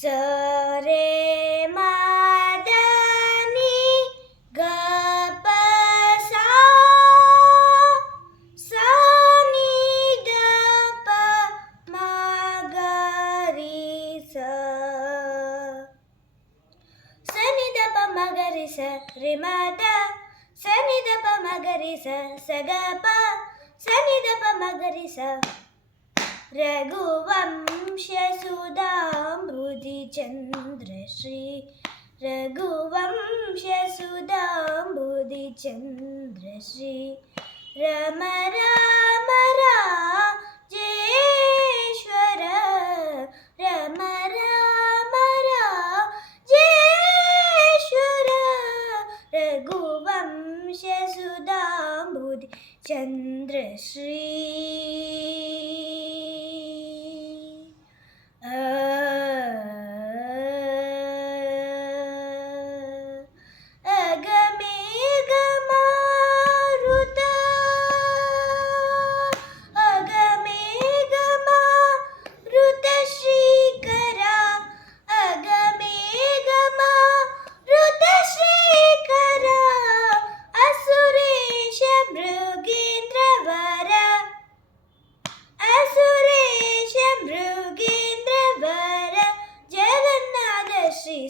ಸ ರೇ ಮ ದ ನಿ ಗ ಪ ಸಾ ಸ ನಿ ದ ಪ ಮ ಗ ರಿ ಸ ಸ ನಿ ದ ಪ ಮ ಗ ರಿ ಸ ರಿ ಮ ದ ಸ ನಿ ದ ಪ ಮ ಗ ರಿ ಸ ಸ ಗ ಪ ಸ ನಿ ದ ಪ ಮ ಗ ರಿ ಸ ರಘುವಂಶಸುಧಾಂಬುಧಿ ಚಂದ್ರಶ್ರೀ ರಘುವಂಶಸುಧಾಂಬುಧಿ ಚಂದ್ರಶ್ರೀ ರಮ ರಾಮ ರಾಜೇಶ್ವರ ರಮ ರಾಮ ರಾಜೇಶ್ವರ ರಘುವಂಶಸುಧಾಂಬುಧಿ ಚಂದ್ರಶ್ರೀ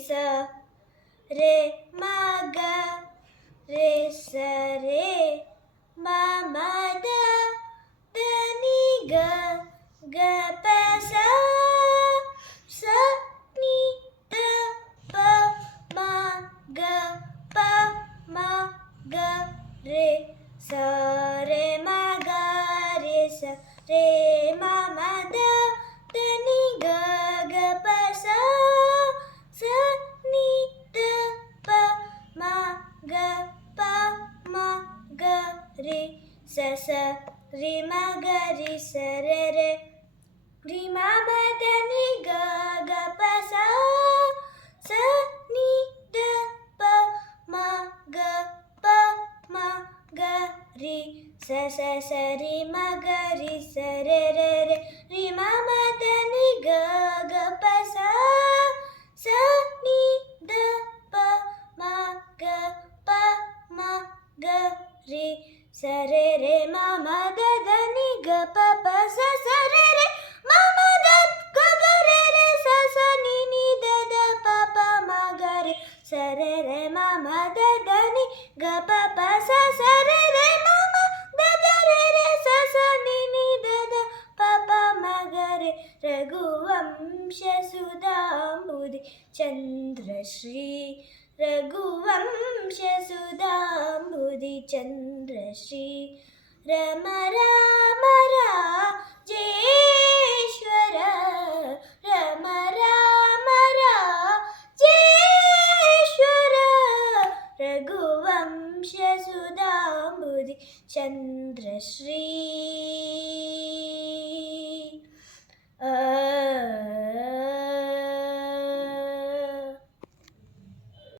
ಸ ರೇ ಮ ಗ ರೇ ಸ ರೇ ಮ ಮ ದ ದ ನಿ ಗ ಗ ಪ ಸ ಸ ನಿ ದ ಪ ಮ ಗ ಪ ಮ ಗ ರೇ ಸ ರೇ ಮ ಗ ರೇ ಸ ರೇ ಮ ಮ ದ ದ ನಿ ಗ ಗ ಪ ಸ ಸ ನಿ ದ ಪ ಮ ಗ ಪ ಮ ಗ ರಿ ಸ ಸ ರಿ ಮ ಗ ರಿ ಸ ರೇ ರೇ ರಿ ಮ ಮ ದ ನಿ ಗ ಗ ಪ ಸ ಸ ನಿ ದ ಪ ಮ ಗ ಪ ಮ ಗ ರಿ ಸ ಸ ಸ ರಿ ಮ ಗ ರಿ ಸ ರೇ ರೇ ರೇ ರಿ ಮ ಮ ದ ನಿ ಗ ಗ ಪ ಸ ಸ ನಿ ದ ಪ ಮ ಗ ಪ ಮ ಗ ರಿ ಸ ರೇ ರೇ ಮ ಮ ದ ದ ನಿ ಗ ಪ ಪ ಸ ಸ ರೇ ರೇ ಮ ಮ ದ ಗ ಗ ರೇ ರೇ ಸ ಸ ನಿ ನಿ ದ ದ ಪ ಪ ಮ ಗ ರಿ ಸ ರೇ ರೇ ಮ ಮ ದ ದ ನಿ ಗ ಪ ಪ ಸ ಸ ರೇ ರೇ ಮ ಮ ದ ದ ರೇ ರೇ ಸ ಸ ನಿ ನಿ ದ ದ ಪ ಪ ಮ ಗ ರಿ ರಘುವಂಶಸುಧಾಂಬುಧಿ ಚಂದ್ರಶ್ರೀ ರಘುವಂಶಸುಧಾಂಬುಧಿ ಚಂದ್ರಶ್ರೀ ರಮ ರಾಮ ರಾಜೇಶ್ವರ ರಮ ರಾಮ ರಾಜೇಶ್ವರ ರಘುವಂಶಸುಧಾಂಬುಧಿ ಚಂದ್ರಶ್ರೀ